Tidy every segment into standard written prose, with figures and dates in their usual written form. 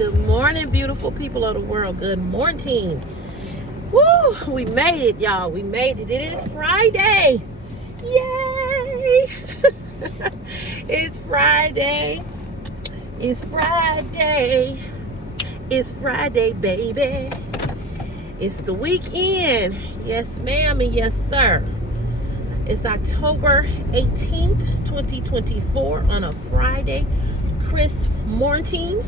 Good morning, beautiful people of the world. Good morning. Woo! We made it, y'all. We made it. It is Friday. Yay! It's Friday. It's Friday. It's Friday, baby. It's the weekend. Yes, ma'am, and yes, sir. It's October 18th, 2024 on a Friday. Crisp morning.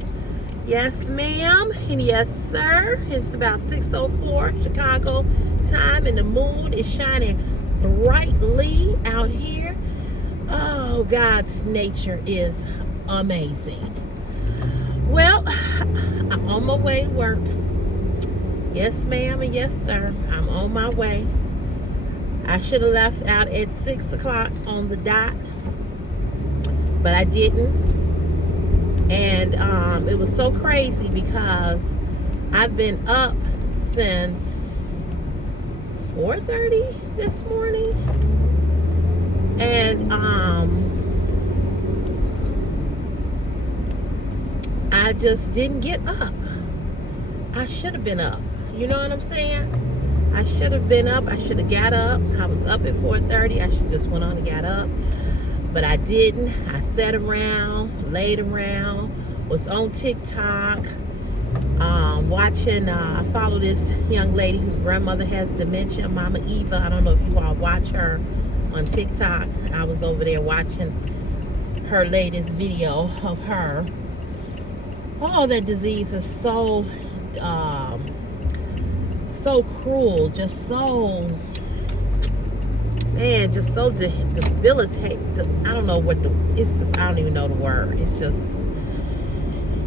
Yes, ma'am, and yes, sir. It's about 6:04 Chicago time, and the moon is shining brightly out here. Oh, God's nature is amazing. Well, I'm on my way to work. Yes, ma'am, and yes, sir. I'm on my way. I should have left out at 6 o'clock on the dot, but I didn't. And it was so crazy because I've been up since 4:30 this morning. And I just didn't get up. I should have been up. You know what I'm saying? I should have been up. I should have got up. I was up at 4:30. I should just went on and got up. But I didn't. I sat around, laid around, was on TikTok, watching. I follow this young lady whose grandmother has dementia, Mama Eva. I don't know if you all watch her on TikTok. I was over there watching her latest video of her. Oh, that disease is so cruel, just so, man, just so debilitating. I don't know what it's just, I don't even know the word. It's just,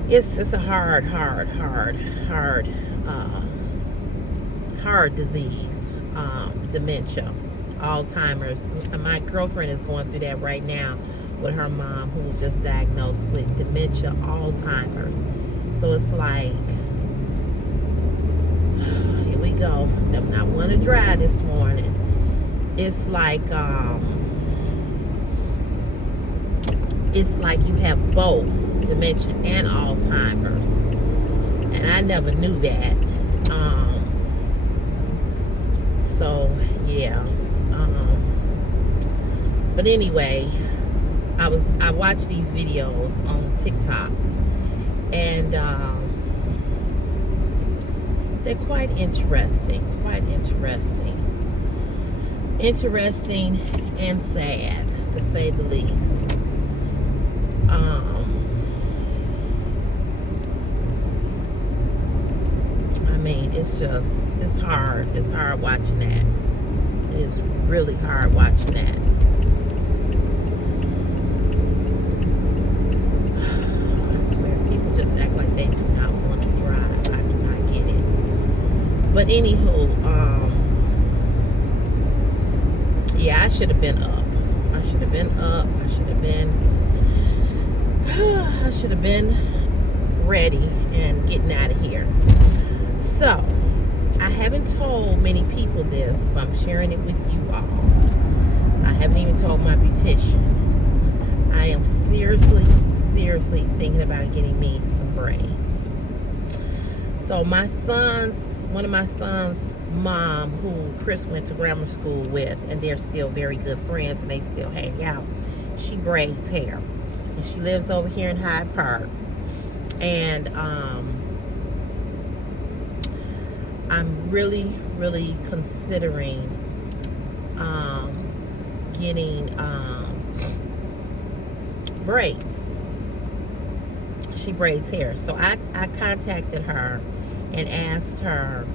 it's a hard disease. Dementia, Alzheimer's. My girlfriend is going through that right now with her mom, who was just diagnosed with dementia, Alzheimer's. So it's like, here we go. I'm not want to drive this morning. It's like you have both dementia and Alzheimer's, and I never knew that. So yeah. But anyway, I watched these videos on TikTok, and they're quite interesting. Interesting and sad, to say the least. I mean, it's hard. It's hard watching that. It's really hard watching that. I swear, people just act like they do not want to drive. I do not get it. But anywho, yeah, I should have been up. I should have been ready and getting out of here. So, I haven't told many people this, but I'm sharing it with you all. I haven't even told my beautician. I am seriously thinking about getting me some braids. So one of my son's mom, who Chris went to grammar school with, and they're still very good friends and they still hang out, she braids hair, and she lives over here in Hyde Park. And I'm really considering getting braids. She braids hair. So I contacted her and asked her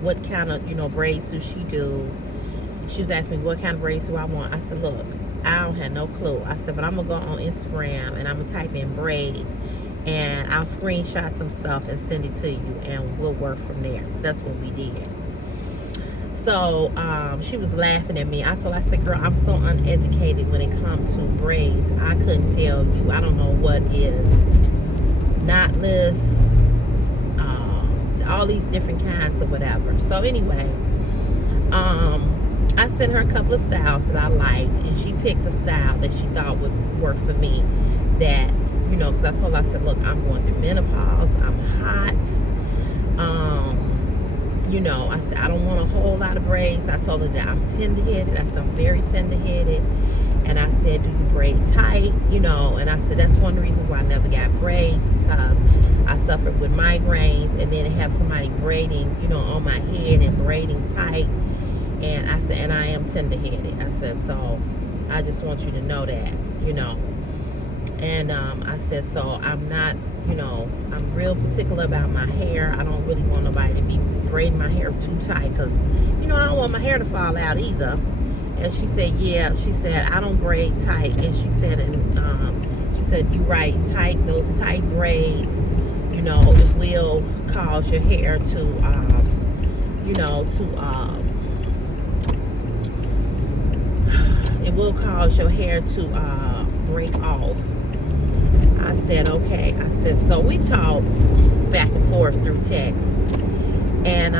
what kind of braids do she do. She was asking me what kind of braids do I want. I said, look, I don't have no clue. I said, but I'm gonna go on Instagram and I'm gonna type in braids, and I'll screenshot some stuff and send it to you, and we'll work from there. So that's what we did. So she was laughing at me. I said, girl, I'm so uneducated when it comes to braids. I couldn't tell you. I don't know what is knotless, all these different kinds of whatever. So anyway, I sent her a couple of styles that I liked, and she picked a style that she thought would work for me, that you know, because I told her, I said, look, I'm going through menopause. I'm hot. You know, I said, I don't want a whole lot of braids. I told her that I'm tender-headed. I said, I'm very tender-headed. And I said, do you braid tight? You know, and I said, that's one of the reasons why I never got braids, because I suffered with migraines, and then to have somebody braiding, you know, on my head and braiding tight. And I said, and I am tender-headed. I said, so I just want you to know that, you know. And I said, so I'm not, you know, I'm real particular about my hair. I don't really want nobody to be braiding my hair too tight, because, you know, I don't want my hair to fall out either. And she said, yeah, she said, I don't braid tight. And she said, you right, tight, those tight braids, you know, it will cause your hair to, you know, it will cause your hair to break off. I said, okay. I said, so we talked back and forth through text. And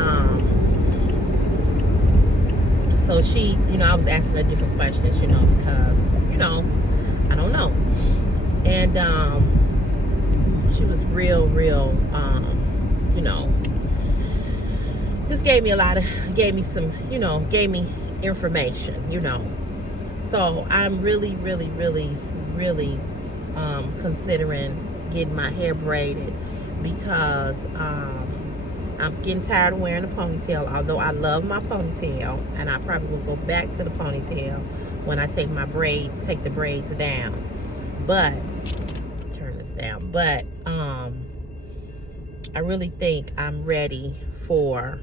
so she, you know, I was asking her different questions, you know, because, you know, I don't know. And she was real, you know, just gave me some, you know, gave me information, you know. So I'm really considering getting my hair braided, because I'm getting tired of wearing a ponytail, although I love my ponytail, and I probably will go back to the ponytail when I take the braids down. But turn this down. But I really think I'm ready for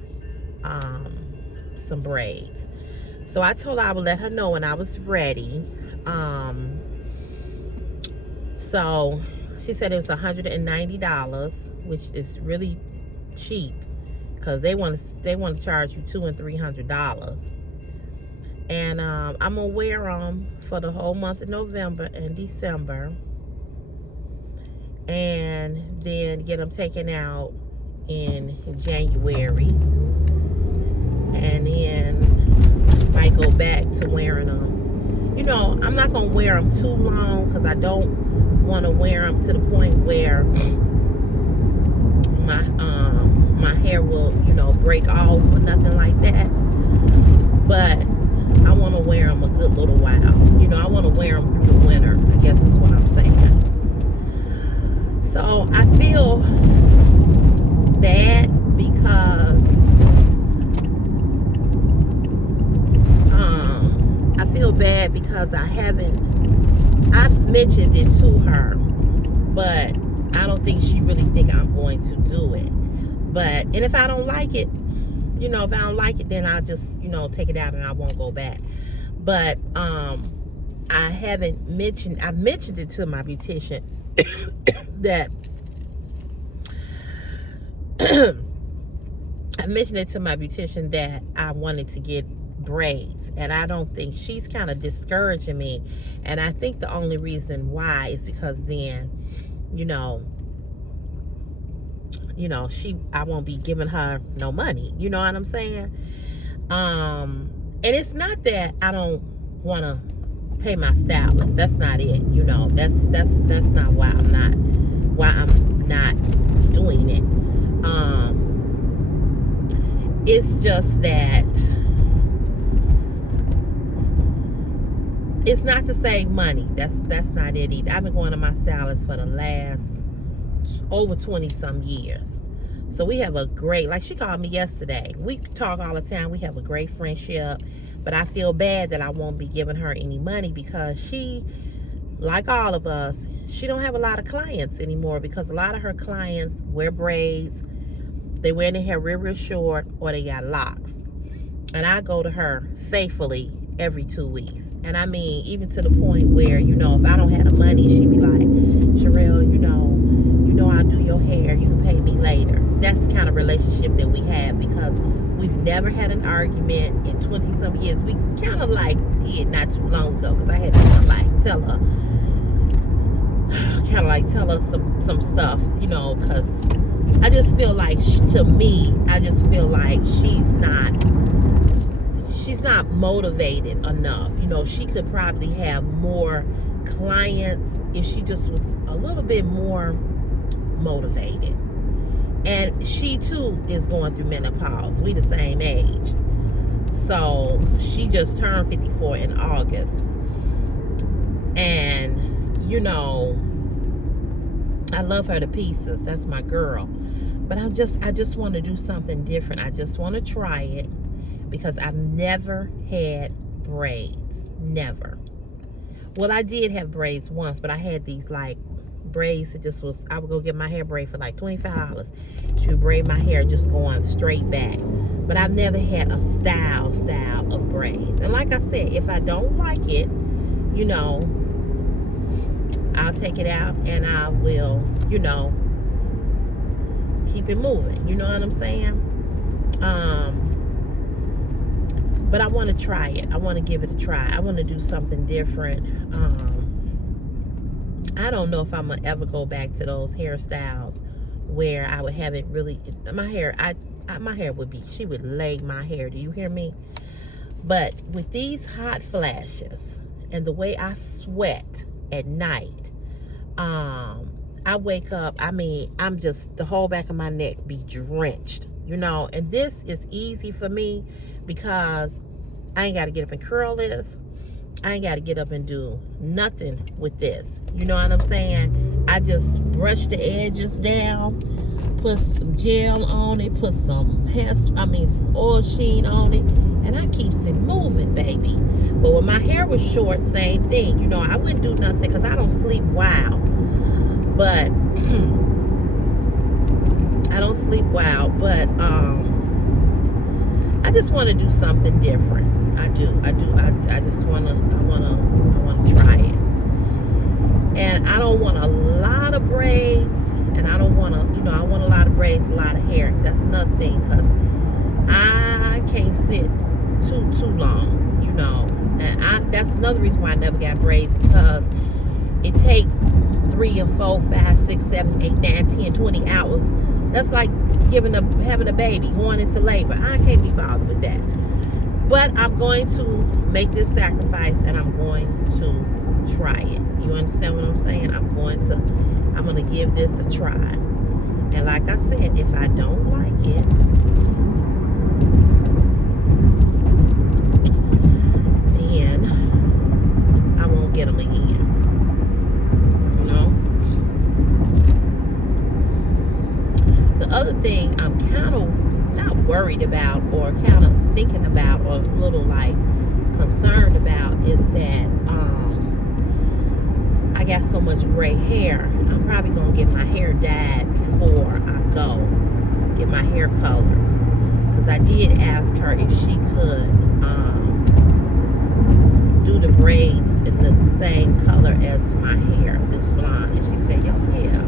some braids. So I told her I would let her know when I was ready. So she said it was $190, which is really cheap, because they want to charge you $200 and $300. And I'm gonna wear them for the whole month of November and December, and then get them taken out in January, and then might go back to wearing them. You know, I'm not gonna wear them too long, because I don't want to wear them to the point where my hair will, you know, break off or nothing like that. But I want to wear them a good little while. You know, I want to wear them through the winter, I guess is what I'm saying. So I feel bad because I've mentioned it to her, but I don't think she really think I'm going to do it. But, and if I don't like it, you know, if I don't like it, then I'll just, you know, take it out and I won't go back. But I mentioned it to my beautician that I mentioned it to my beautician that I wanted to get braids, and I don't think, she's kind of discouraging me, and I think the only reason why is because then, you know, I won't be giving her no money, you know what I'm saying? And it's not that I don't want to pay my stylist, that's not it, you know, that's not why I'm not doing it. It's just that it's not to save money. That's not it either. I've been going to my stylist for the last over 20 some years. So we have a great, like she called me yesterday. We talk all the time. We have a great friendship. But I feel bad that I won't be giving her any money, because she, like all of us, she don't have a lot of clients anymore, because a lot of her clients wear braids. They wear their hair real short, or they got locks. And I go to her faithfully every 2 weeks. And I mean, even to the point where, you know, if I don't have the money, she'd be like, Sherelle, you know, I'll do your hair. You can pay me later. That's the kind of relationship that we have, because we've never had an argument in 20 some years. We kind of like did not too long ago, because I had to tell her some stuff, you know, because I just feel like, to me, I just feel like she's not motivated enough. You know, she could probably have more clients if she just was a little bit more motivated. And she too is going through menopause. We the same age. So she just turned 54 in August. And, you know, I love her to pieces. That's my girl. But I just want to do something different. I just want to try it because I've never had braids. Never. Well, I did have braids once, but I had these like braids. It just was, I would go get my hair braid for like $25. She would braid my hair just going straight back. But I've never had a style of braids. And like I said, if I don't like it, you know, I'll take it out and I will, you know, keep it moving. You know what I'm saying? But I want to try it. I want to give it a try. I want to do something different. I don't know if I'm going to ever go back to those hairstyles where I would have it really, my hair, my hair would be, she would lay my hair. Do you hear me? But with these hot flashes and the way I sweat at night, I wake up, I mean, I'm just, the whole back of my neck be drenched, you know, and this is easy for me because I ain't got to get up and curl this. I ain't got to get up and do nothing with this. You know what I'm saying? I just brush the edges down, put some gel on it, put some some oil sheen on it, and I keeps it moving, baby. But when my hair was short, same thing. You know, I wouldn't do nothing because I don't sleep wild. But I don't sleep wild, but I just want to do something different. I just want to try it. And I don't want a lot of braids, and I don't want to, you know, I want a lot of braids, a lot of hair. That's another thing, because I can't sit too long, you know. And that's another reason why I never got braids, because it takes 3 or 4, 5, 6, 7, 8, 9, 10, 20 hours. That's like having a baby, going into labor. I can't be bothered with that. But I'm going to make this sacrifice, and I'm going to try it. You understand what I'm saying? I'm going to give this a try. And like I said, if I don't like it, then I won't get them again. You know? The other thing I'm kind of not worried about, or kind of thinking about, or a little like concerned about, is that I got so much gray hair. I'm probably gonna get my hair dyed before I go get my hair colored, because I did ask her if she could do the braids in the same color as my hair, this blonde, and she said, "Your hair."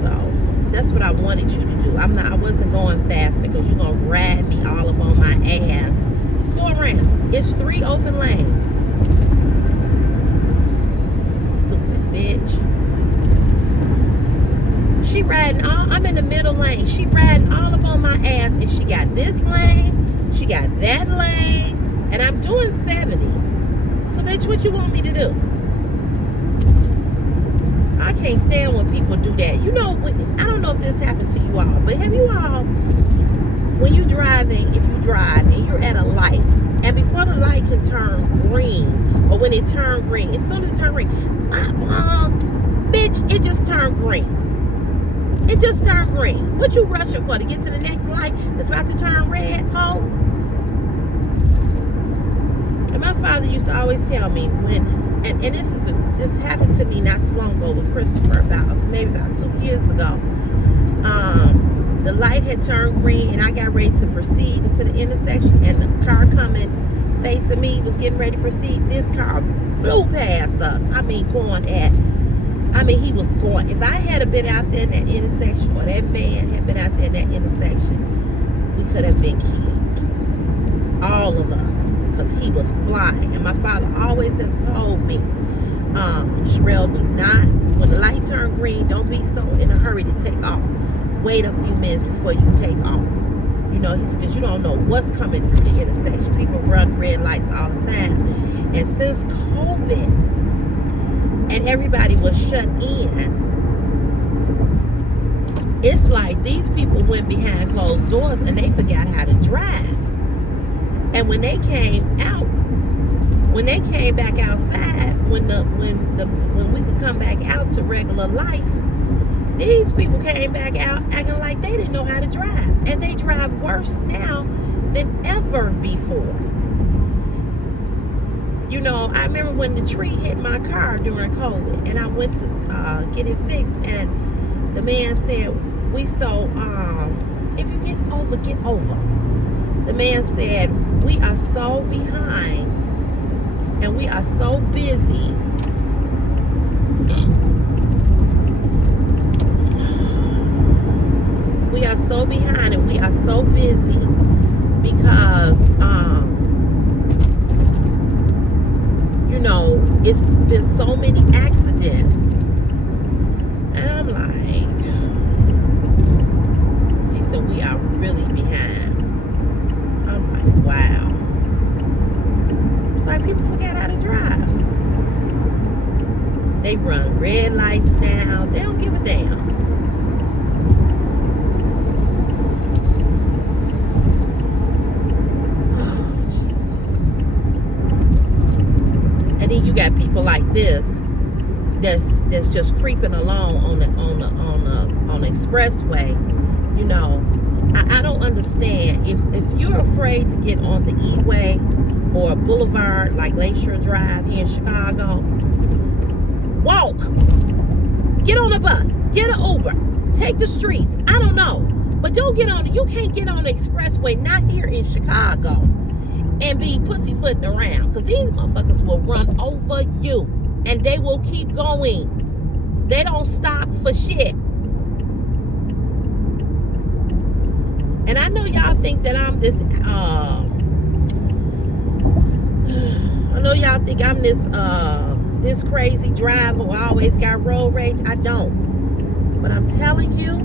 So that's what I wanted you to do. I wasn't going faster, because you're gonna ride me all up on my ass. Go around. It's 3 open lanes. Stupid bitch. She riding all, I'm in the middle lane. She riding all up on my ass, and she got this lane, she got that lane, and I'm doing 70. So bitch, what you want me to do? I can't stand when people do that. You know, I don't know if this happened to you all, but have you all, when you're driving, if you drive and you're at a light, and before the light can turn green, or when it turned green, as soon as it turned green, bitch, it just turned green. It just turned green. What you rushing for? To get to the next light that's about to turn red, ho? And my father used to always tell me when, and this happened to me not too long ago with Christopher, maybe about 2 years ago. The light had turned green, and I got ready to proceed into the intersection, and the car coming facing me was getting ready to proceed. This car flew past us. I mean, he was going. If I had been out there in that intersection, or that man had been out there in that intersection, we could have been killed. All of us. Because he was flying. And my father always has told me, Sherelle, do not, when the light turn green, don't be so in a hurry to take off. Wait a few minutes before you take off. You know, he said, because you don't know what's coming through the intersection. People run red lights all the time. And since COVID, and everybody was shut in. It's like these people went behind closed doors and they forgot how to drive. And when they came back outside, when we could come back out to regular life, these people came back out acting like they didn't know how to drive. And they drive worse now than ever before. You know, I remember when the tree hit my car during COVID, and I went to get it fixed, and the man said, if you get over, get over. The man said, we are so behind, and we are so busy. We are so behind, and we are so busy because, you know, it's been so many accidents. And I'm like, he said, we are really behind. I'm like, wow. It's like people forget how to drive. They run red lights now. They don't give a damn. And then you got people like this that's just creeping along on the expressway. You know, I don't understand. If you're afraid to get on the E-way or a boulevard like Lakeshore Drive here in Chicago, walk. Get on a bus. Get an Uber. Take the streets. I don't know. But don't get on. You can't get on the expressway, not here in Chicago, and be pussyfooting around, because these motherfuckers will run over you, and they will keep going. They don't stop for shit. And I know y'all think that I'm this I know y'all think I'm this crazy driver who always got road rage. I don't. But I'm telling you,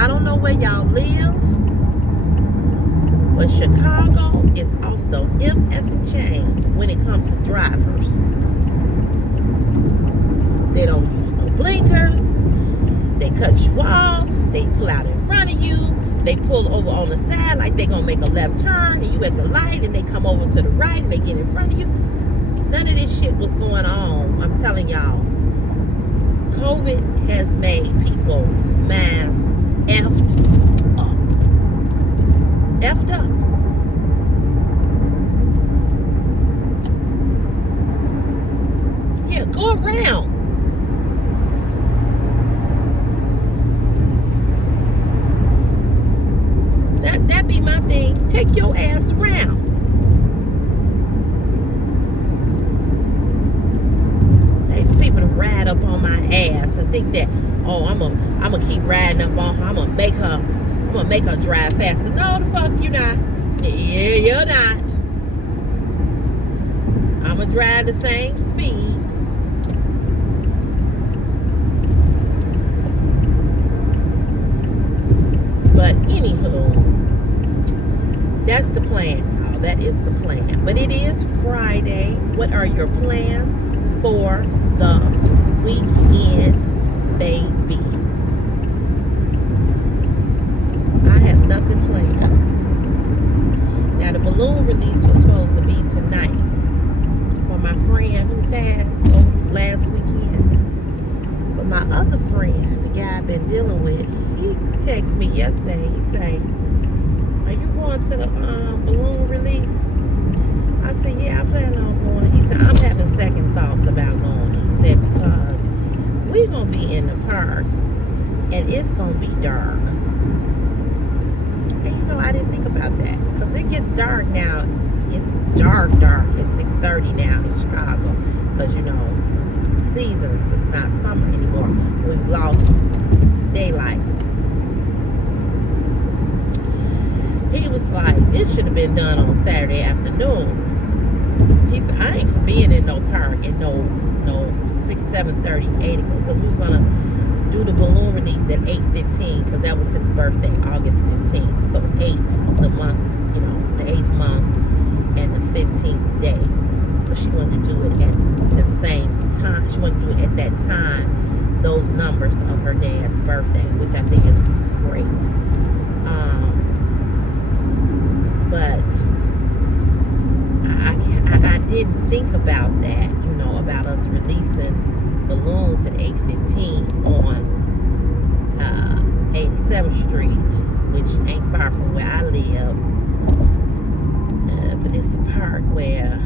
I don't know where y'all live, but Chicago is off the MF chain when it comes to drivers. They don't use no blinkers. They cut you off. They pull out in front of you. They pull over on the side like they're going to make a left turn, and you at the light, and they come over to the right, and they get in front of you. None of this shit was going on. I'm telling y'all. COVID has made people mass effed up. Effed up. Yeah, go around. That be my thing. Take your ass around. There's people to ride up on my ass and think that, oh, I'm gonna keep riding up on her. I'm gonna make her drive faster. No, the fuck you not. Yeah, you're not. I'm gonna drive the same speed. But anywho, that's the plan, y'all. That is the plan. But it is Friday. What are your plans for the weekend, baby? I have nothing planned. Now, the balloon release was supposed to be tonight for my friend who passed last weekend. But my other friend, the guy I've been dealing with, he texted me yesterday. He said, are you going to the balloon release? I said, yeah, I plan on going. He said, I'm having second thoughts about going. He said, because we're going to be in the park and it's going to be dark. And you know, I didn't think about that, because it gets dark now. It's dark. It's 6:30 now in Chicago, because, you know, seasons. It's not summer anymore. We've lost daylight. He was like, this should have been done on Saturday afternoon. He said, I ain't for being in no park at no 6, 7:30, 8 o'clock, because we was going to do the balloon release at 8:15, because that was his birthday, August 15th. So 8, the month, you know, the 8th month and the 15th day. So she wanted to do it at the same time, she wanted to do it at that time, those numbers of her dad's birthday, which I think is great. But I didn't think about that, about us releasing balloons at 8:15 on 87th Street, which ain't far from where I live. But it's a park where,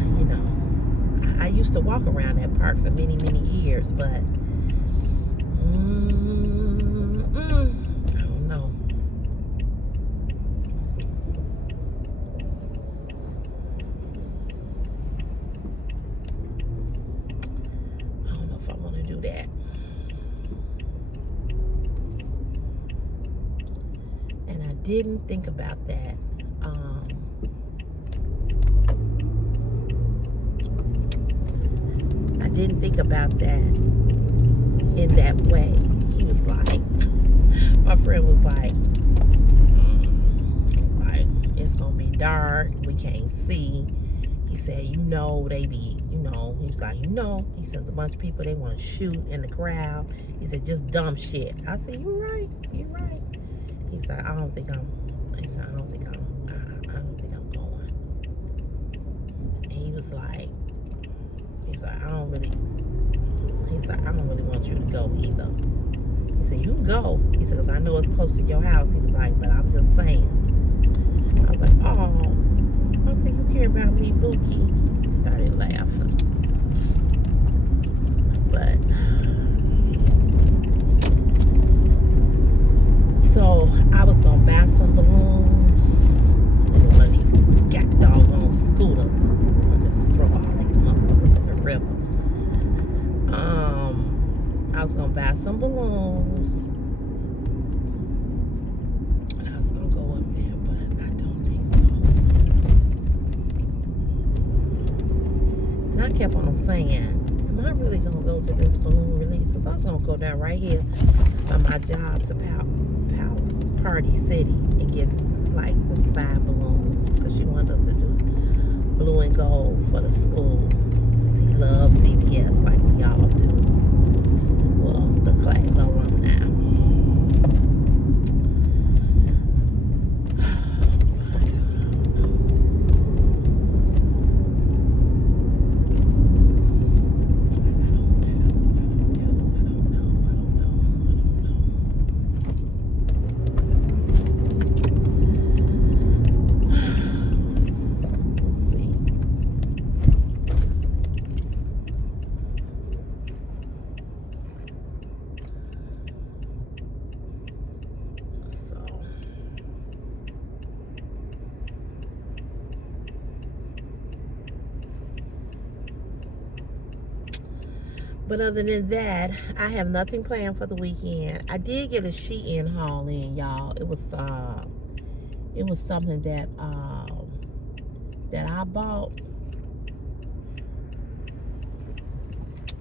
I used to walk around that park for many, many years, but I don't know. I don't know if I want to do that. And I didn't think about that. I didn't think about that in that way. He was like, my friend was like, it's gonna be dark, we can't see. He said, they be, he was like, he says a bunch of people, they want to shoot in the crowd. He said, just dumb shit. I said, you're right. He was like, I don't think I'm going. And he was like, I don't really want you to go either. He said, you can go. He said, because I know it's close to your house. He was like, but I'm just saying. I was like, oh. I said, you care about me, Bookie? He started laughing. But, so I was going to buy some balloons. One of these got doggone scooters. I'll just throw all these motherfuckers in the river. I was gonna buy some balloons, and I was gonna go up there, but I don't think so. And I kept on saying, am I really gonna go to this balloon release? Because I was gonna go down right here by my job to Party City and get like this 5 balloons, because she wanted us to do blue and gold for the school. Because he loves CBS like we all do. Well, the class alumni. But other than that, I have nothing planned for the weekend. I did get a Shein haul in, y'all. It was something that I bought.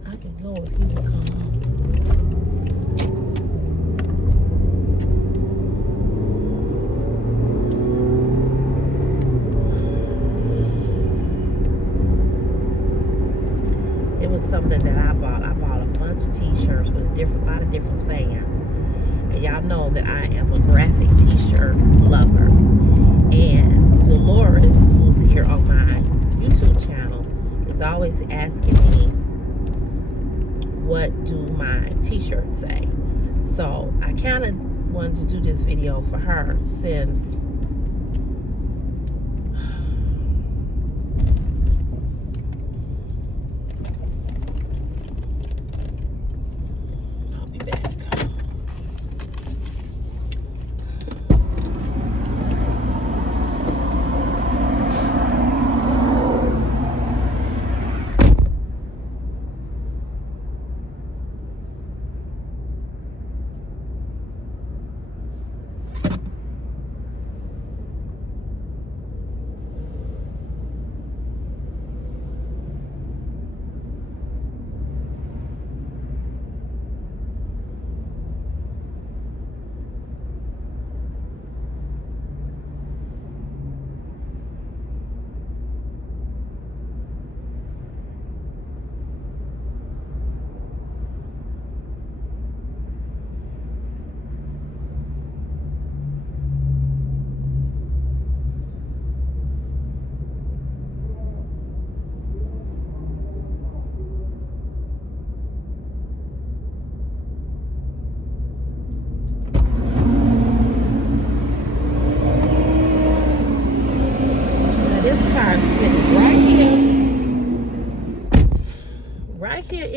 I can go if you will come. It was something that I bought. I bought a bunch of t-shirts with a lot of different sayings. And y'all know that I am a graphic t-shirt lover. And Dolores, who's here on my YouTube channel, is always asking me, what do my t-shirts say? So I kind of wanted to do this video for her, since I'll be back.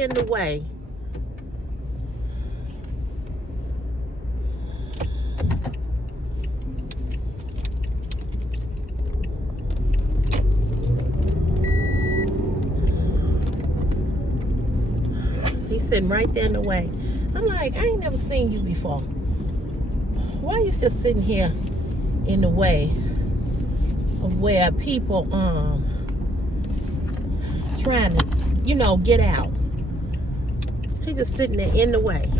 in the way. He's sitting right there in the way. I'm like, I ain't never seen you before. Why you just sitting here in the way of where people trying to, you know, get out? He just sitting there in the way.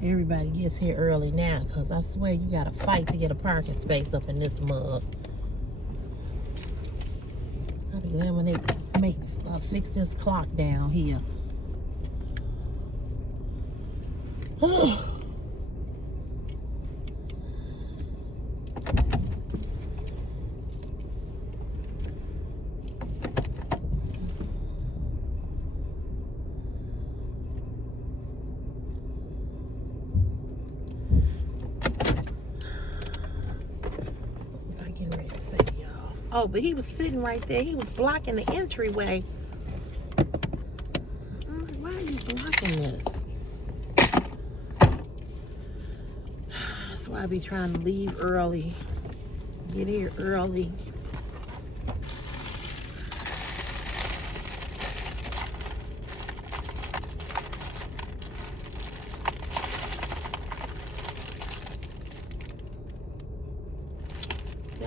Everybody gets here early now, because I swear you got to fight to get a parking space up in this mug. I'll be glad when they fix this clock down here. Oh, but he was sitting right there. He was blocking the entryway. I'm like, why are you blocking this? That's why I be trying to leave early. Get here early.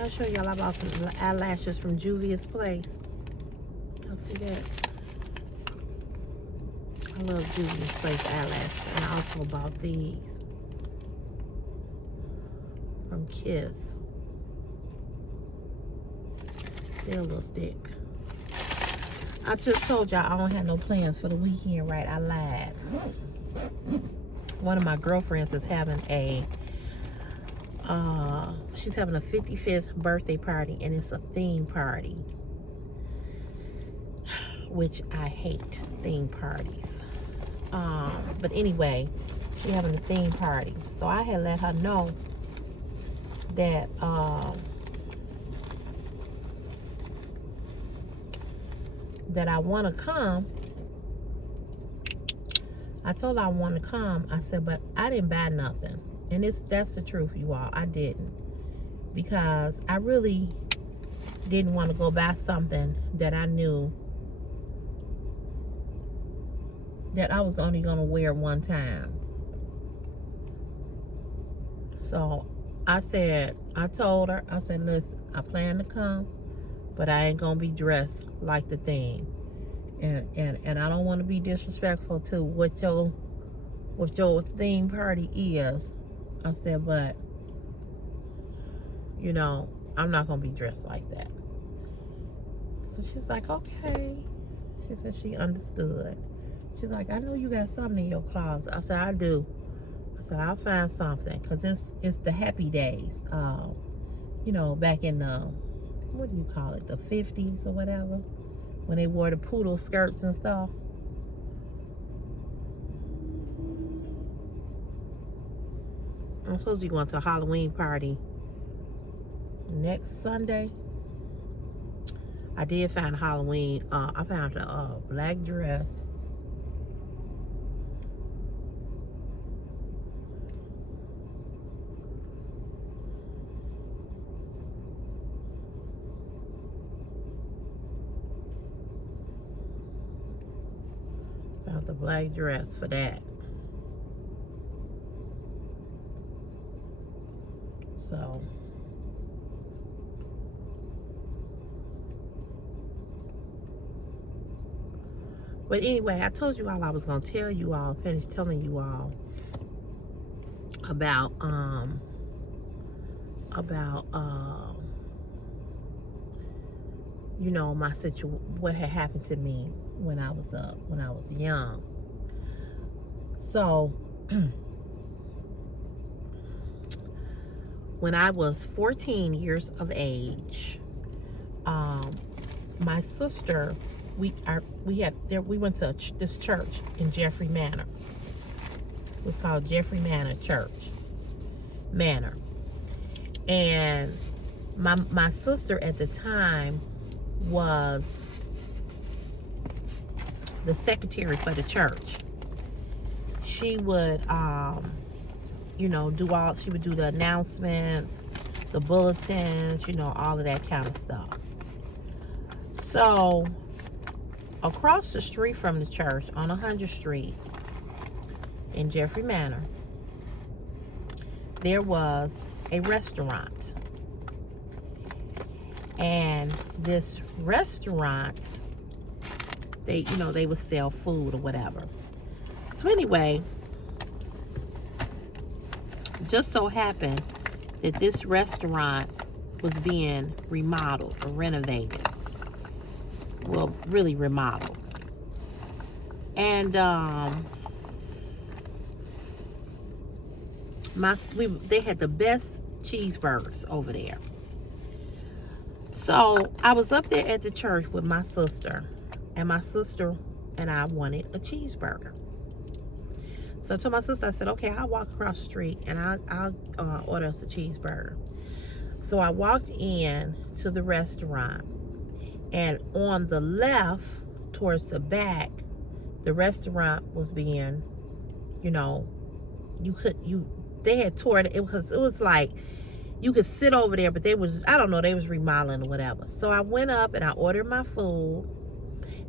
I'll show y'all about some eyelashes from Juvia's Place. Y'all see that? I love Juvia's Place eyelashes. And I also bought these from Kiss. They're a little thick. I just told y'all I don't have no plans for the weekend, right? I lied. One of my girlfriends is having she's having a 55th birthday party, and it's a theme party, which I hate theme parties. But anyway, she's having a theme party, so I had let her know that that I want to come. I told her I want to come. I said, but I didn't buy nothing. And that's the truth, you all. I didn't. Because I really didn't want to go buy something that I knew that I was only going to wear one time. So I told her, I said, listen, I plan to come, but I ain't going to be dressed like the theme. And I don't want to be disrespectful to what your theme party is. I said, but, you know, I'm not going to be dressed like that. So she's like, okay. She said she understood. She's like, I know you got something in your closet. I said, I do. I said, I'll find something. Because it's the happy days. You know, back in the, what do you call it? The 50s or whatever. When they wore the poodle skirts and stuff. I'm supposed to be going to a Halloween party next Sunday. I did find Halloween. I found a black dress. Found the black dress for that. So but anyway, I told you all I was gonna tell you all, finish telling you all about you know, my what had happened to me when I was young. So when I was 14 years of age, my sister, we went to this church in Jeffrey Manor. It was called Jeffrey Manor Manor. And my sister at the time was the secretary for the church. She would, she would do the announcements, the bulletins, all of that kind of stuff. So, across the street from the church on 100th Street in Jeffrey Manor, there was a restaurant. And this restaurant, they would sell food or whatever. So anyway, just so happened that this restaurant was being remodeled or renovated. Well, really remodeled. And they had the best cheeseburgers over there. So I was up there at the church with my sister, and my sister and I wanted a cheeseburger. So I told my sister, I said, okay, I'll walk across the street and I'll order us a cheeseburger. So I walked in to the restaurant, and on the left, towards the back, the restaurant was being, they had toured it because it was like, you could sit over there, but they was remodeling or whatever. So I went up and I ordered my food,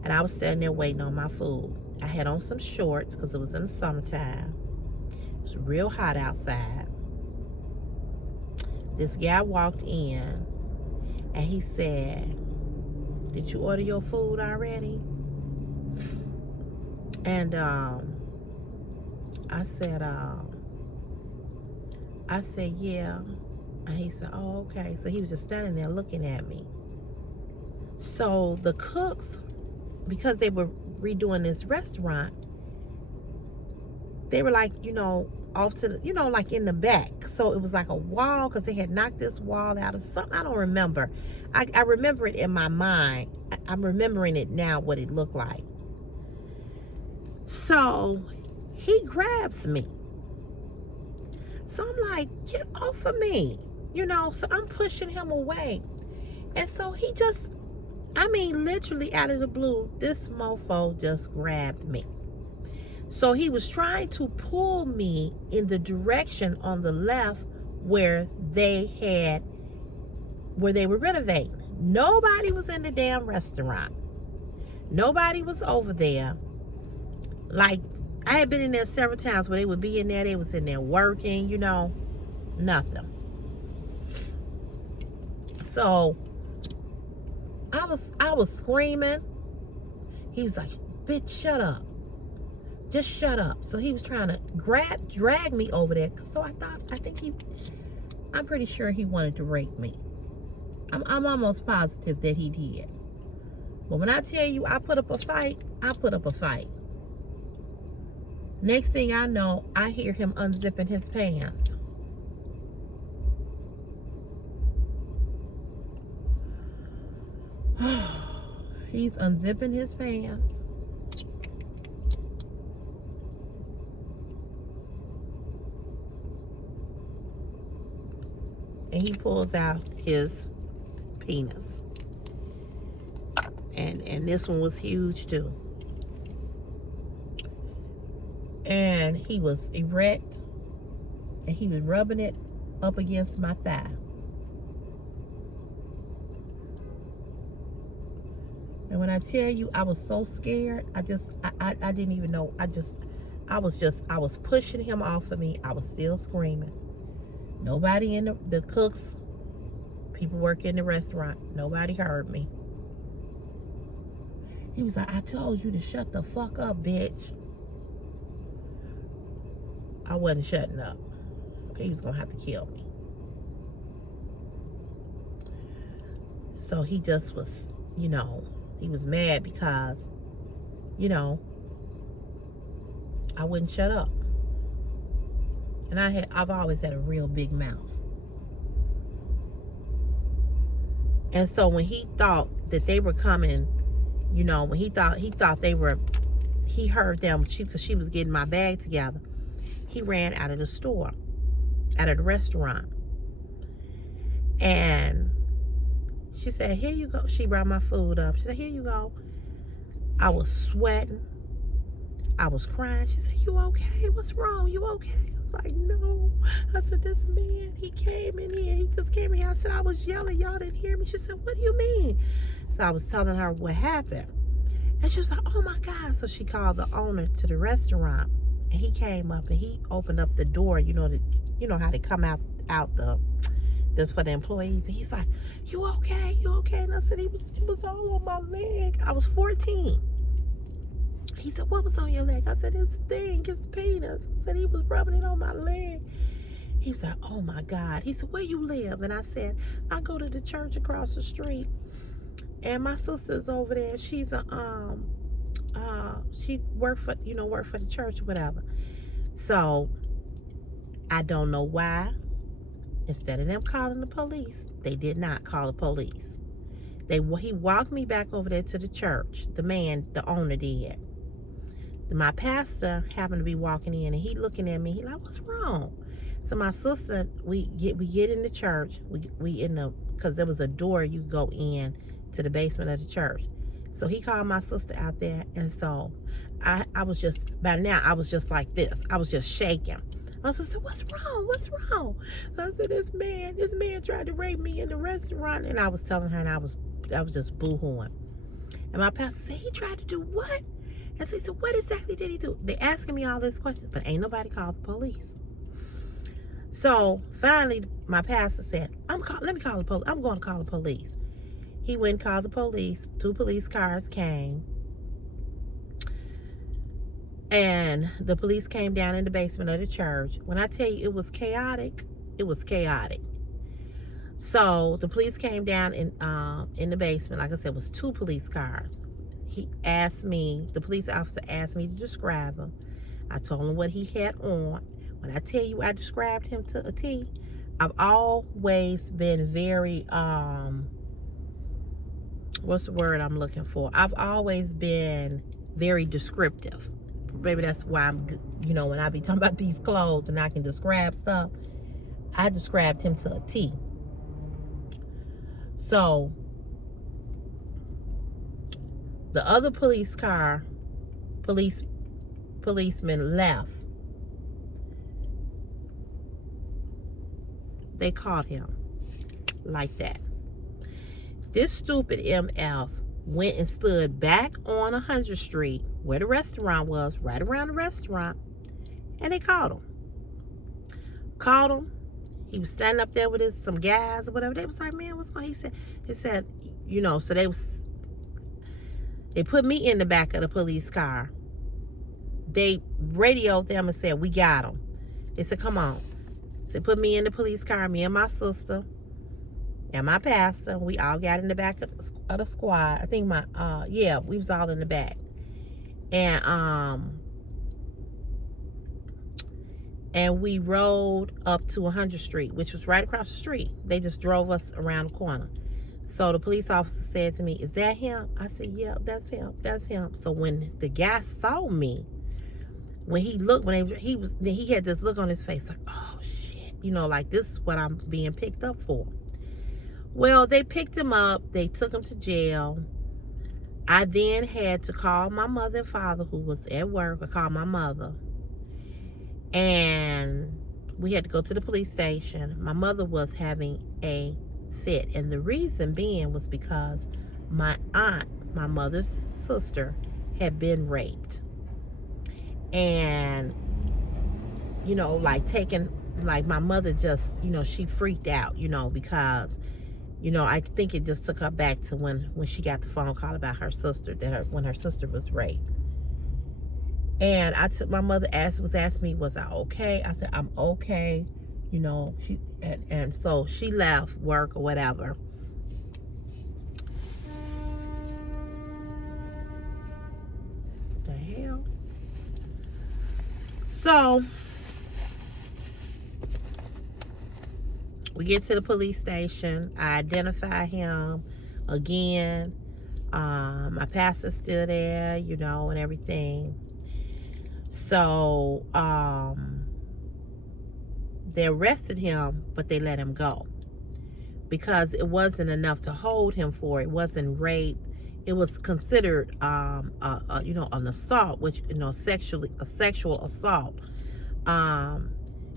and I was standing there waiting on my food. I had on some shorts because it was in the summertime. It was real hot outside. This guy walked in and he said, "Did you order your food already?" And I said, "Yeah." And he said, "Oh, okay." So he was just standing there looking at me. So the cooks, because they were redoing this restaurant, they were like, off to the, like in the back. So it was like a wall, because they had knocked this wall out of something. I don't remember. I remember it in my mind. I'm remembering it now, what it looked like. So he grabs me. So I'm like, get off of me. So I'm pushing him away. And so he just, literally out of the blue, this mofo just grabbed me. So he was trying to pull me in the direction on the left where they were renovating. Nobody was in the damn restaurant. Nobody was over there. Like, I had been in there several times where they would be in there. They was in there working, nothing. So I was screaming. He was like, "Bitch, shut up. Just shut up." So he was trying to drag me over there. So I'm pretty sure he wanted to rape me. I'm almost positive that he did. But when I tell you I put up a fight, I put up a fight. Next thing I know, I hear him unzipping his pants. He's unzipping his pants. And he pulls out his penis. And this one was huge too. And he was erect, and he was rubbing it up against my thigh. And when I tell you I was so scared, I didn't even know. I was pushing him off of me. I was still screaming. Nobody in the cooks, people working in the restaurant, nobody heard me. He was like, "I told you to shut the fuck up, bitch." I wasn't shutting up. He was gonna have to kill me. So he just was, he was mad because, I wouldn't shut up. And I've always had a real big mouth. And so when he thought that they were coming, you know, when he thought they were, he heard them, because she was getting my bag together. He ran out of the store, out of the restaurant. And she said, here you go. She brought my food up. She said, here you go. I was sweating. I was crying. She said, you okay? What's wrong? You okay? I was like, no. I said, this man, he came in here. He just came in here. I said, I was yelling. Y'all didn't hear me. She said, what do you mean? So I was telling her what happened. And she was like, oh my God. So she called the owner to the restaurant. And he came up and he opened up the door. You know how they come out the, just for the employees. And he's like, you okay? You okay? And I said, it was all on my leg. I was 14. He said, what was on your leg? I said, his thing, his penis. I said, he was rubbing it on my leg. He was like, oh my God. He said, where you live? And I said, I go to the church across the street. And my sister's over there. She's she worked for the church or whatever. So I don't know why, instead of them calling the police, they did not call the police. He walked me back over there to the church. The owner did. My pastor happened to be walking in, and he looking at me. He like, what's wrong? So my sister, we get in the church. Because there was a door you go in to the basement of the church. So he called my sister out there, and so I was just, by now I was just like this. I was just shaking. My sister said, what's wrong? What's wrong? So I said, this man tried to rape me in the restaurant. And I was telling her, and I was just boo-hooing. And my pastor said, he tried to do what? And so he said, what exactly did he do? They asking me all these questions, but ain't nobody called the police. So finally, my pastor said, let me call the police. I'm going to call the police. He went and called the police. 2 police cars came. And the police came down in the basement of the church. When I tell you it was chaotic, it was chaotic. So the police came down in the basement. Like I said, it was 2 police cars. The police officer asked me to describe him. I told him what he had on. When I tell you I described him to a T, I've always been very, what's the word I'm looking for? I've always been very descriptive. Maybe that's why I'm, when I be talking about these clothes and I can describe stuff, I described him to a T. So the other policeman left. They caught him like that. This stupid MF went and stood back on 100th Street where the restaurant was, right around the restaurant, and they caught him. He was standing up there with some guys or whatever. They was like, man, what's going on? He said, so they put me in the back of the police car. They radioed them and said, we got him. They said, come on. They put me in the police car, me and my sister and my pastor. We all got in the back of the squad. I think we was all in the back. And we rode up to 100th Street, which was right across the street. They just drove us around the corner. So the police officer said to me, is that him? I said, yeah, that's him. That's him. So when the guy saw me, when he looked, he had this look on his face like, oh shit, like this is what I'm being picked up for. Well, they picked him up. They took him to jail. I then had to call my mother and father, who was at work. I called my mother. And we had to go to the police station. My mother was having a fit. And the reason being was because my aunt, my mother's sister, had been raped. And, my mother just, she freaked out, because, I think it just took her back to when she got the phone call about her sister, when her sister was raped. And my mother was asking me, was I okay? I said, I'm okay. And so she left work or whatever. The hell? So We get to the police station. I identify him again. My pastor's still there, you know, and everything. So they arrested him, but they let him go because it wasn't enough to hold him for. It wasn't rape. It was considered, you know, an assault, which, you know, a sexual assault.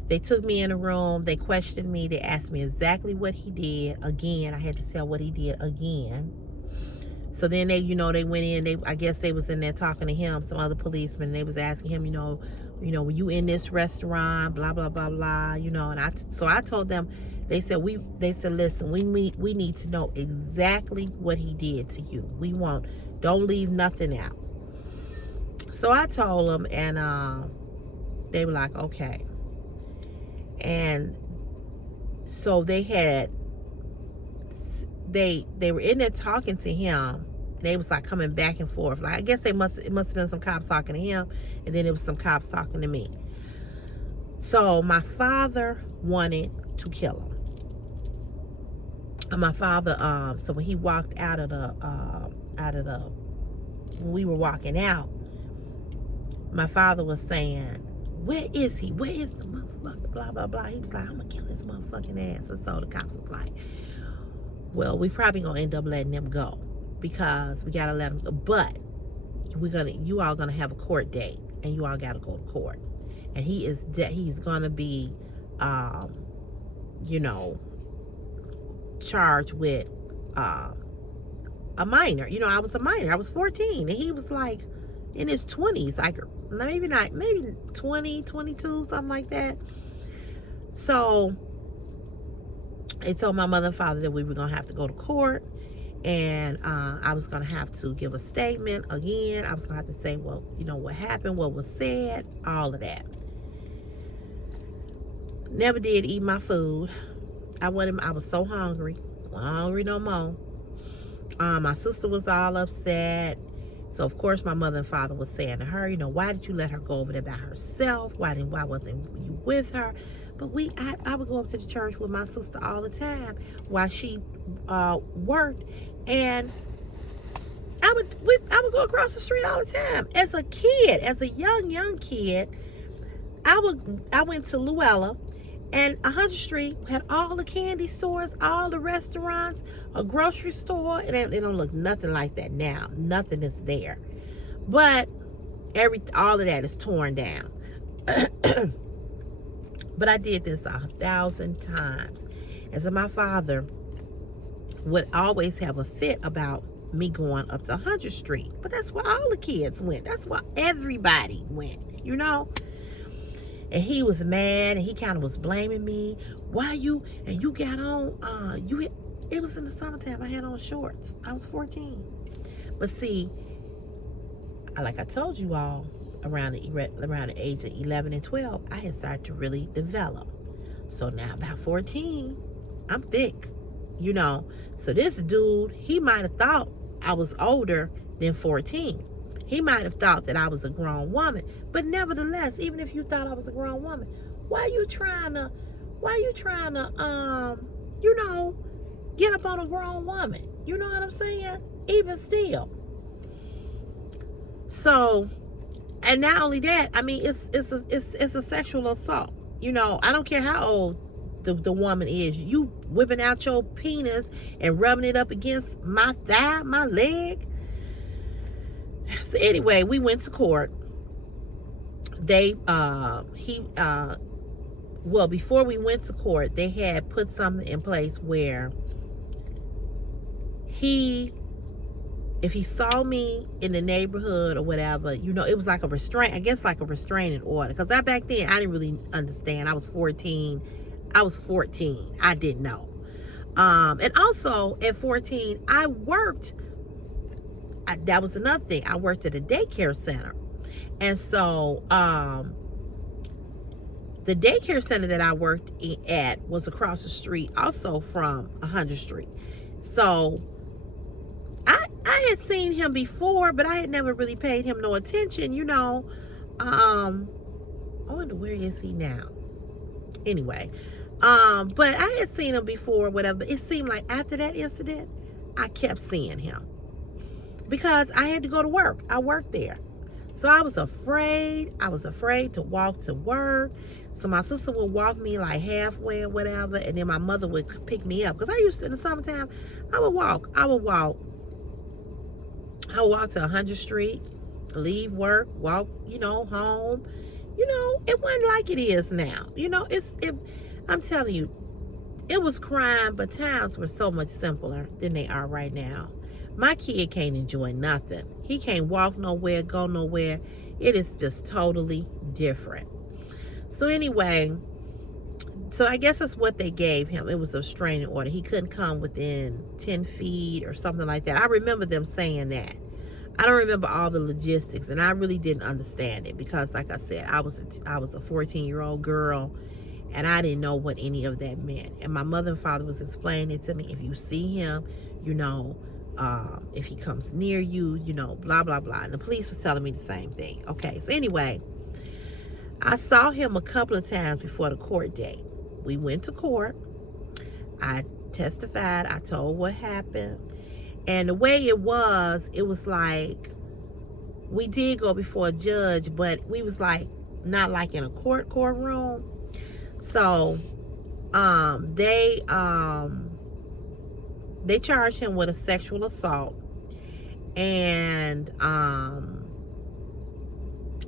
They took me in a room. They questioned me. They asked me exactly what he did. Again, I had to tell what he did again. So then they, you know, they went in. I guess they was in there talking to him, some other policemen. And they was asking him, you know, were you in this restaurant? Blah blah blah blah. You know, and I told them. They said, listen, we need to know exactly what he did to you. Don't leave nothing out. So I told them, and they were like, okay. And so they were in there talking to him. They was like coming back and forth. Like, I guess it must have been some cops talking to him, and then it was some cops talking to me. So my father wanted to kill him. And my father, so when he walked out of the, when we were walking out, my father was saying, where is he? Where is the motherfucker? Blah, blah, blah. He was like, I'm going to kill his motherfucking ass. And so the cops was like, well, we probably going to end up letting him go because we got to let him go. But you all going to have a court date and you all got to go to court. And he's going to be, you know, charged with a minor. You know, I was a minor. I was 14 and he was like in his 20s, like maybe 20, 22, something like that. So they told my mother and father that we were going to have to go to court, and I was going to have to give a statement again. I was going to have to say, well, you know, what happened, what was said, all of that. Never did eat my food. I was so hungry. I wasn't hungry no more. My sister was all upset. So of course my mother and father was saying to her, you know, why did you let her go over there by herself? Why wasn't you with her? But I would go up to the church with my sister all the time while she worked, and I would go across the street all the time. As a kid, as a young kid, I went to Luella. And 100th Street had all the candy stores, all the restaurants, a grocery store. And it don't look nothing like that now. Nothing is there. But all of that is torn down. But I did this 1,000 times. And so my father would always have a fit about me going up to 100th Street. But that's where all the kids went. That's where everybody went, you know. And he was mad, and he kind of was blaming me. Why you got on, it was in the summertime. I had on shorts. I was 14. But see, like I told you all, around the age of 11 and 12, I had started to really develop. So now about 14, I'm thick, you know. So this dude, he might have thought I was older than 14. He might have thought that I was a grown woman. But nevertheless, even if you thought I was a grown woman, why you trying to, you know, get up on a grown woman? You know what I'm saying? Even still. So, and not only that, I mean, it's a sexual assault. You know, I don't care how old the woman is. You whipping out your penis and rubbing it up against my thigh, my leg. So anyway, we went to court. Well, before we went to court, they had put something in place where if he saw me in the neighborhood or whatever, you know, it was like a restraining order. Because back then, I didn't really understand. I was 14. I didn't know. And also, at 14, I worked. That was another thing. I worked at a daycare center. And so, the daycare center that I worked at was across the street, also from 100th Street. So, I had seen him before, but I had never really paid him no attention, you know. I wonder, where is he now? Anyway, But I had seen him before, whatever. It seemed like after that incident, I kept seeing him because I had to go to work. I worked there. So I was afraid. I was afraid to walk to work. So my sister would walk me like halfway or whatever, and then my mother would pick me up. Because I used to, in the summertime, I would walk to 100th Street, leave work, walk, home. It wasn't like it is now. I'm telling you, it was crime, but times were so much simpler than they are right now. My kid can't enjoy nothing. He can't walk nowhere, go nowhere. It is just totally different. So anyway, I guess that's what they gave him. It was a restraining order. He couldn't come within 10 feet or something like that. I remember them saying that. I don't remember all the logistics, and I really didn't understand it because, like I said, I was a 14-year-old girl, and I didn't know what any of that meant. And my mother and father was explaining it to me. If you see him, if he comes near you, blah, blah, blah. And the police was telling me the same thing. Okay, so anyway, I saw him a couple of times before the court date. We went to court. I testified. I told what happened. And the way it was like, we did go before a judge, but we was like, not like in a courtroom. So, they charged him with a sexual assault and, for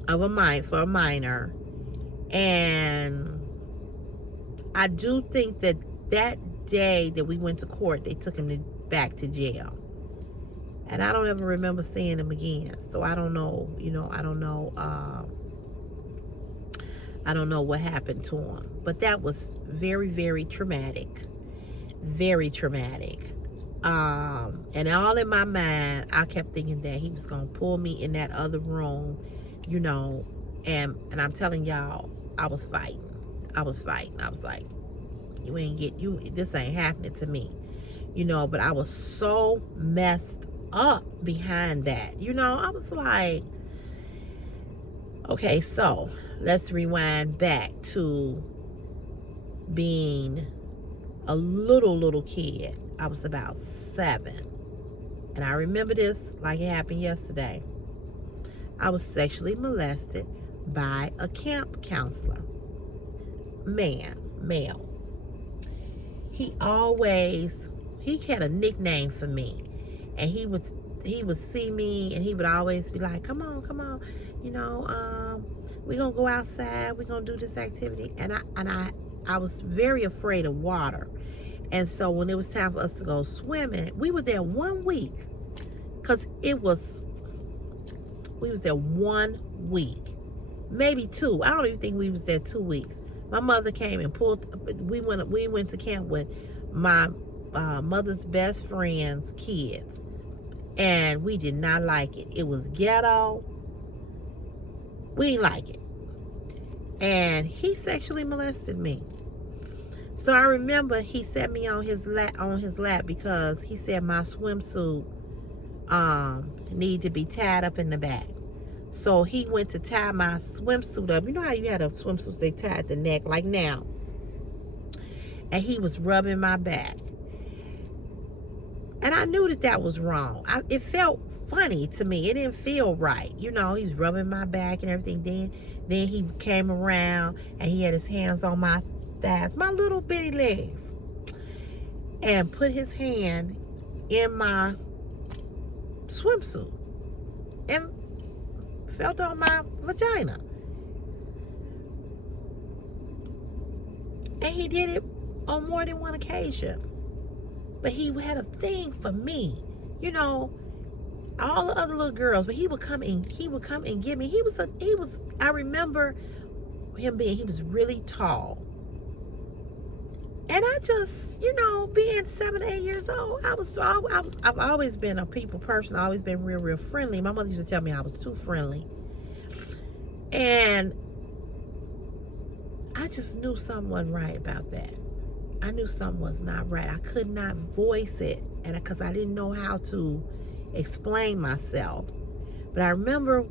a minor. And I do think that day that we went to court, they took him back to jail. And I don't ever remember seeing him again. So I don't know, I don't know what happened to him. But that was very, very traumatic. Very traumatic. And all in my mind, I kept thinking that he was going to pull me in that other room, and I'm telling y'all, I was fighting. I was like, this ain't happening to me, but I was so messed up behind that. I was like, okay, so let's rewind back to being a little kid. I was about 7. And I remember this like it happened yesterday. I was sexually molested by a camp counselor. Male. He had a nickname for me. And he would see me and he would always be like, come on, we're gonna go outside, we're gonna do this activity. And I was very afraid of water. And so when it was time for us to go swimming, we were there 1 week. Because we was there 1 week. Maybe 2. I don't even think we was there 2 weeks. My mother came and we went to camp with my mother's best friend's kids. And we did not like it. It was ghetto. We didn't like it. And he sexually molested me. So I remember he set me on his lap because he said my swimsuit needed to be tied up in the back. So he went to tie my swimsuit up. You know how you had a swimsuit they tie at the neck like now? And he was rubbing my back. And I knew that was wrong. It felt funny to me. It didn't feel right. He was rubbing my back and everything. Then he came around and he had his hands on my thighs, my little bitty legs, and put his hand in my swimsuit and felt on my vagina. And he did it on more than one occasion. But he had a thing for me. All the other little girls, but he would come and get me. I remember him he was really tall. And I just, being 7, 8 years old, I've always been a people person. I've always been real, real friendly. My mother used to tell me I was too friendly. And I just knew something wasn't right about that. I knew something was not right. I could not voice it, and because I didn't know how to explain myself. But I remember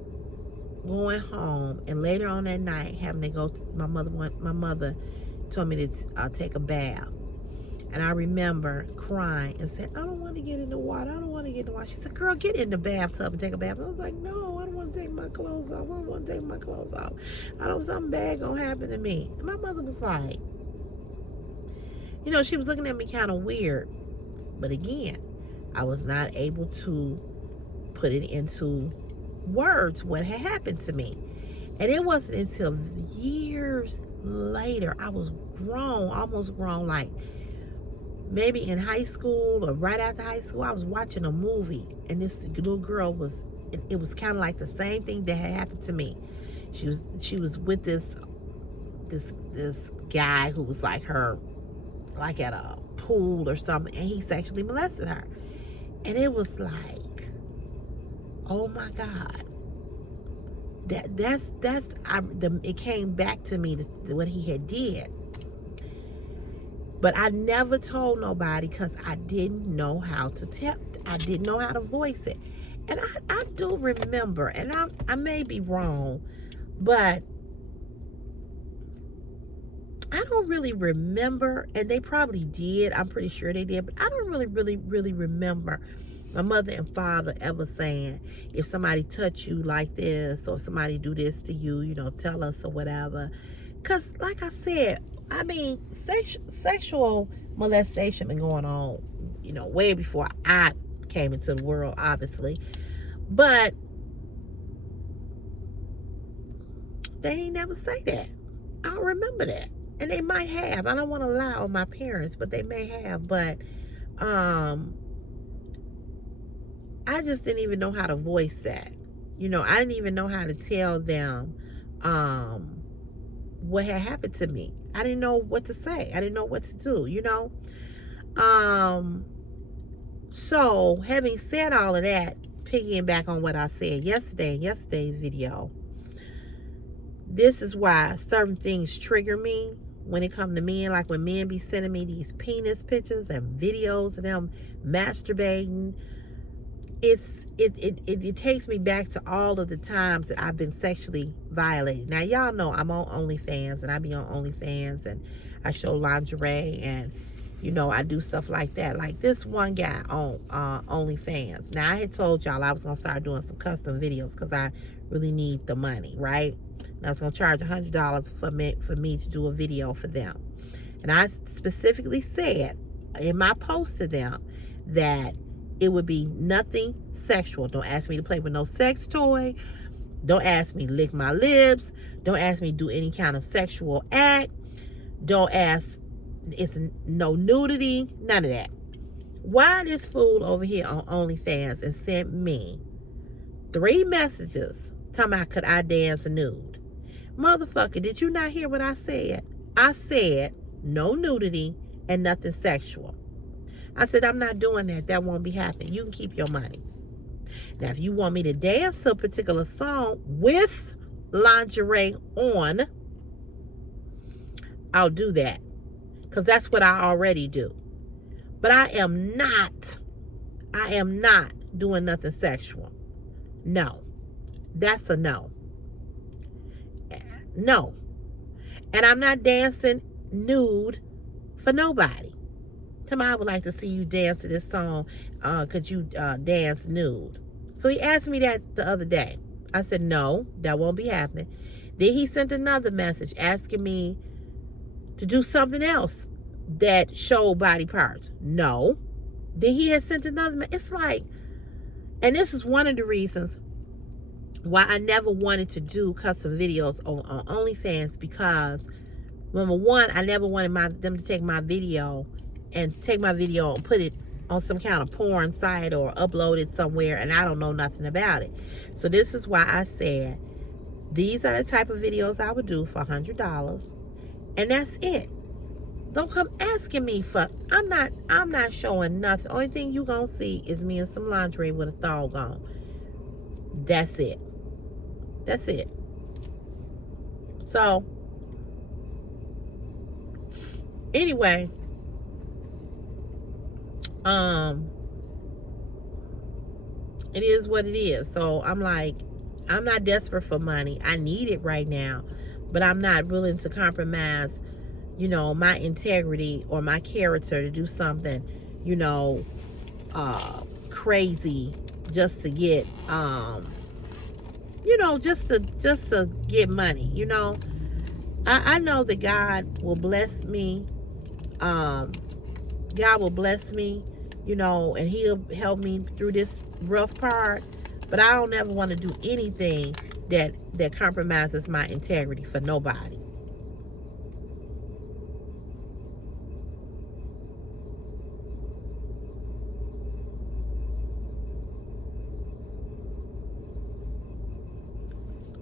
going home, and later on that night, having to go to my mother told me to take a bath. And I remember crying and saying, I don't want to get in the water. I don't want to get in the water. She said, girl, get in the bathtub and take a bath. And I was like, no, I don't want to take my clothes off. I don't want to take my clothes off. I don't, something bad going to happen to me. And my mother was like, you know, she was looking at me kind of weird. But again, I was not able to put it into words what had happened to me. And it wasn't until years later, I was grown, almost grown, like maybe in high school or right after high school, I was watching a movie, and this little girl was, it was kind of like the same thing that had happened to me. She was with this guy who was like her, like at a pool or something, and he sexually molested her. And it was like, oh my God. It came back to me what he had did. But I never told nobody because I didn't know how to tell. I didn't know how to voice it. And I do remember, and I may be wrong, but I don't really remember, and they probably did. I'm pretty sure they did, but I don't really remember my mother and father ever saying, if somebody touch you like this or somebody do this to you, you know, tell us or whatever. Because like I said, I mean, sexual molestation been going on, you know, way before I came into the world, obviously. But they ain't never say that. I don't remember that. And they might have. I don't want to lie on my parents, but they may have. But I just didn't even know how to voice that. You know, I didn't even know how to tell them what had happened to me. I didn't know what to say. I didn't know what to do, you know. So having said all of that, piggying back on what I said yesterday in yesterday's video, this is why certain things trigger me when it comes to men. Like when men be sending me these penis pictures and videos of them masturbating, it takes me back to all of the times that I've been sexually violated. Now y'all know I'm on OnlyFans, and I be on OnlyFans, and I show lingerie, and you know, I do stuff like that. Like this one guy on OnlyFans. Now I had told y'all I was gonna start doing some custom videos because I really need the money, right? And I was gonna charge $100 for me to do a video for them. And I specifically said in my post to them that it would be nothing sexual. Don't ask me to play with no sex toy. Don't ask me to lick my lips. Don't ask me to do any kind of sexual act. Don't ask, it's no nudity, none of that. Why this fool over here on OnlyFans and sent me 3 messages talking about could I dance nude? Motherfucker, did you not hear what I said? I said no nudity and nothing sexual. I said, I'm not doing that. That won't be happening. You can keep your money. Now, if you want me to dance to a particular song with lingerie on, I'll do that. Because that's what I already do. But I am not doing nothing sexual. No. That's a no. No. And I'm not dancing nude for nobody. I would like to see you dance to this song. Could you dance nude? So he asked me that the other day. I said, no, that won't be happening. Then he sent another message asking me to do something else that showed body parts. No. Then he had sent another message. It's like, and this is one of the reasons why I never wanted to do custom videos on OnlyFans, because number one, I never wanted them to take my video and put it on some kind of porn site or upload it somewhere, and I don't know nothing about it. So this is why I said these are the type of videos I would do for $100, and that's it. Don't come asking me for, I'm not showing nothing. Only thing you gonna see is me in some lingerie with a thong on. That's it. That's it. So anyway, it is what it is. So I'm like, I'm not desperate for money. I need it right now, but I'm not willing to compromise you know, my integrity or my character to do something, you know, crazy just to get, you know, just to get money, you know. I know that God will bless me. God will bless me, you know, and he'll help me through this rough part. But I don't ever want to do anything that compromises my integrity for nobody.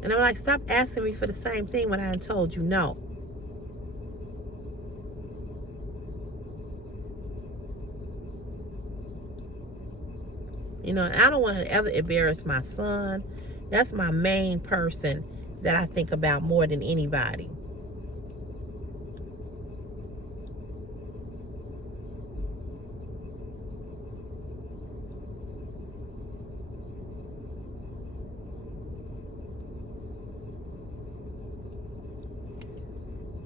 And I'm like, stop asking me for the same thing when I told you no. You know, I don't want to ever embarrass my son. That's my main person that I think about more than anybody.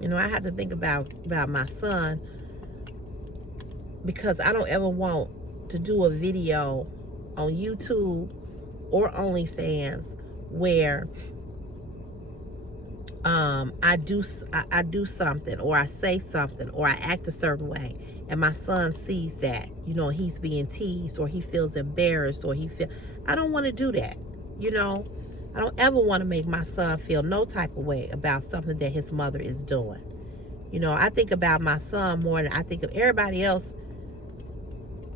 You know, I have to think about my son, because I don't ever want to do a video on YouTube or OnlyFans where I do something, or I say something, or I act a certain way, and my son sees that, you know, he's being teased, or he feels embarrassed, or I don't want to do that, you know. I don't ever want to make my son feel no type of way about something that his mother is doing. You know, I think about my son more than I think of everybody else.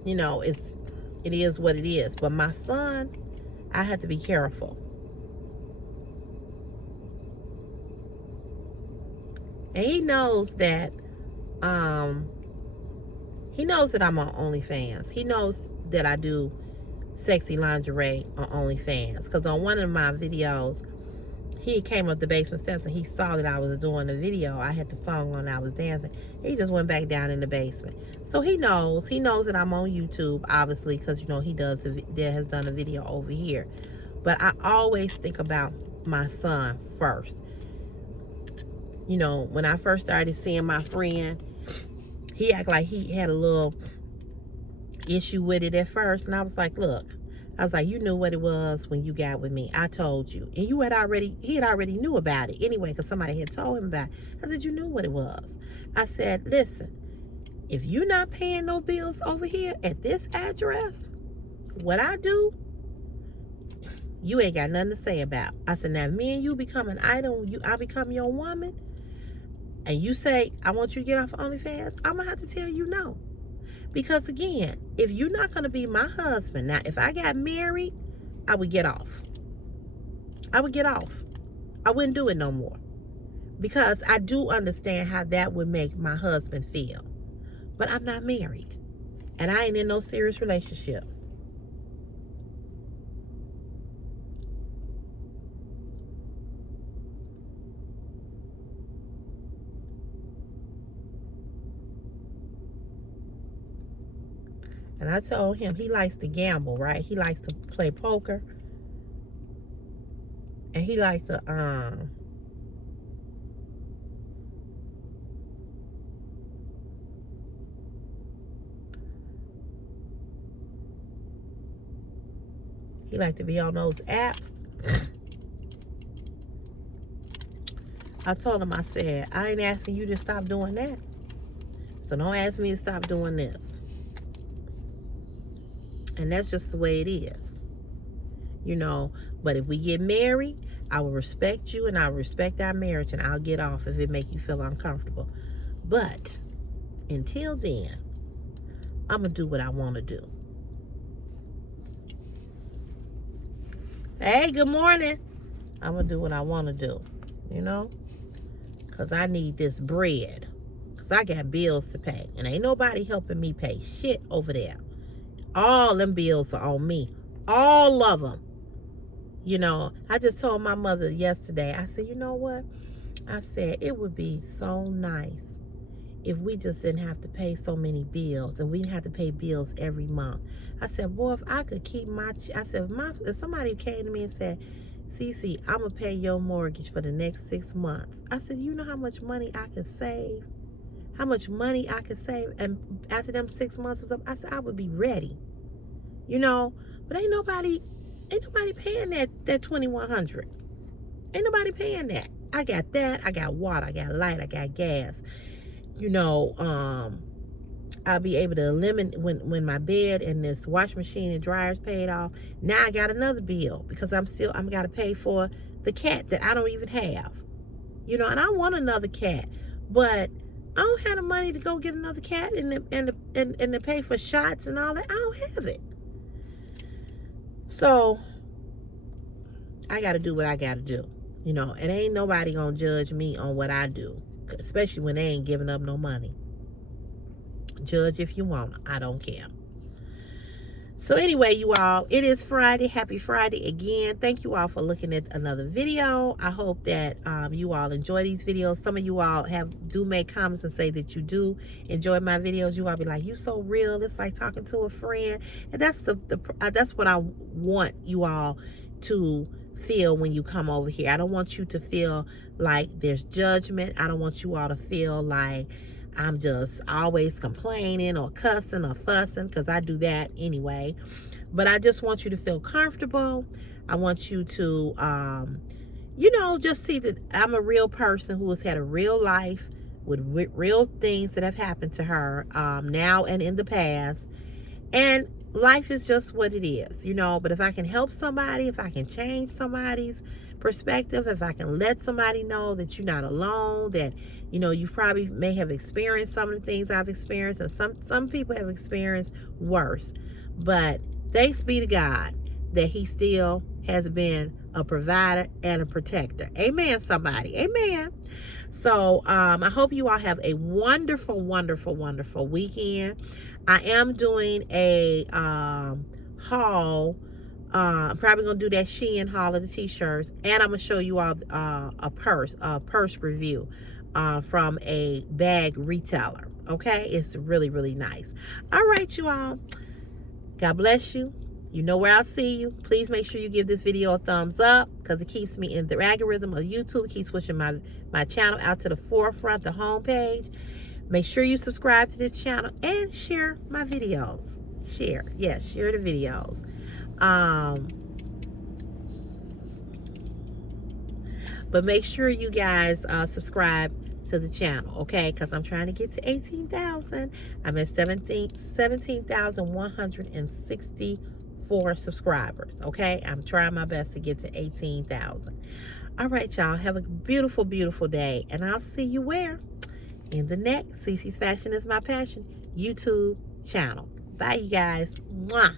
You know, it is what it is. But my son, I have to be careful. And he knows that I'm on OnlyFans. He knows that I do sexy lingerie on OnlyFans. Because on one of my videos, he came up the basement steps and he saw that I was doing the video. I had the song on, I was dancing. He just went back down in the basement. So he knows that I'm on YouTube, obviously, because, you know, he has done a video over here. But I always think about my son first. You know, when I first started seeing my friend, he acted like he had a little issue with it at first. And I was like, look, you knew what it was when you got with me. I told you. And he had already knew about it anyway, because somebody had told him about it. I said, you knew what it was. I said, listen, if you're not paying no bills over here at this address, what I do, you ain't got nothing to say about. I said, now if me and you become an idol, I become your woman, and you say, I want you to get off of OnlyFans, I'm going to have to tell you no. Because again, if you're not going to be my husband, now if I got married, I would get off. I would get off. I wouldn't do it no more. Because I do understand how that would make my husband feel. But I'm not married. And I ain't in no serious relationship. And I told him he likes to gamble, right? He likes to play poker. And he likes to, he likes to be on those apps. I told him, I said, I ain't asking you to stop doing that. So don't ask me to stop doing this. And that's just the way it is. You know, but if we get married, I will respect you and I will respect our marriage, and I'll get off if it make you feel uncomfortable. But until then, I'm going to do what I want to do. Hey, good morning. I'm going to do what I want to do, you know, because I need this bread, because I got bills to pay, and ain't nobody helping me pay shit over there. All them bills are on me. All of them. You know, I just told my mother yesterday, I said, you know what? I said, it would be so nice if we just didn't have to pay so many bills, and we didn't have to pay bills every month. I said, boy, if I could keep I said, if somebody came to me and said, Cece, I'm going to pay your mortgage for the next 6 months. I said, you know how much money I could save? how much money I could save. And after them 6 months was up, I said I would be ready. You know, but ain't nobody paying that $2,100. Ain't nobody paying that. I got that. I got water. I got light. I got gas. You know, I'll be able to eliminate when my bed and this wash machine and dryer's paid off. Now I got another bill because I'm got to pay for the cat that I don't even have. You know, and I want another cat, but I don't have the money to go get another cat and to pay for shots and all that. I don't have it. So I got to do what I got to do. You know, and ain't nobody gonna judge me on what I do, especially when they ain't giving up no money. Judge if you want. I don't care. So anyway, you all, it is Friday. Happy Friday again. Thank you all for looking at another video. I hope that you all enjoy these videos. Some of you all do make comments and say that you do enjoy my videos. You all be like, you so real. It's like talking to a friend. And that's that's what I want you all to feel when you come over here. I don't want you to feel like there's judgment. I don't want you all to feel like I'm just always complaining or cussing or fussing, because I do that anyway. But I just want you to feel comfortable. I want you to, you know, just see that I'm a real person who has had a real life with real things that have happened to her now and in the past. And life is just what it is, you know. But if I can help somebody, if I can change somebody's perspective, if I can let somebody know that you're not alone, that, you know, you probably may have experienced some of the things I've experienced, and some people have experienced worse. But thanks be to God that he still has been a provider and a protector. Amen, somebody. Amen. So I hope you all have a wonderful, wonderful, wonderful weekend. I am doing a haul. I'm probably going to do that Shein haul of the t-shirts. And I'm going to show you all a purse review from a bag retailer. Okay? It's really, really nice. All right, you all. God bless you. You know where I'll see you. Please make sure you give this video a thumbs up, because it keeps me in the algorithm of YouTube. It keeps pushing my channel out to the forefront, the homepage. Make sure you subscribe to this channel and share my videos. Share. Yes, share the videos. But make sure you guys subscribe to the channel, okay? Because I'm trying to get to 18,000. I'm at 17,164 subscribers, okay? I'm trying my best to get to 18,000. All right, y'all. Have a beautiful, beautiful day. And I'll see you where? In the next CeCe's Fashion is My Passion YouTube channel. Bye, you guys. Mwah.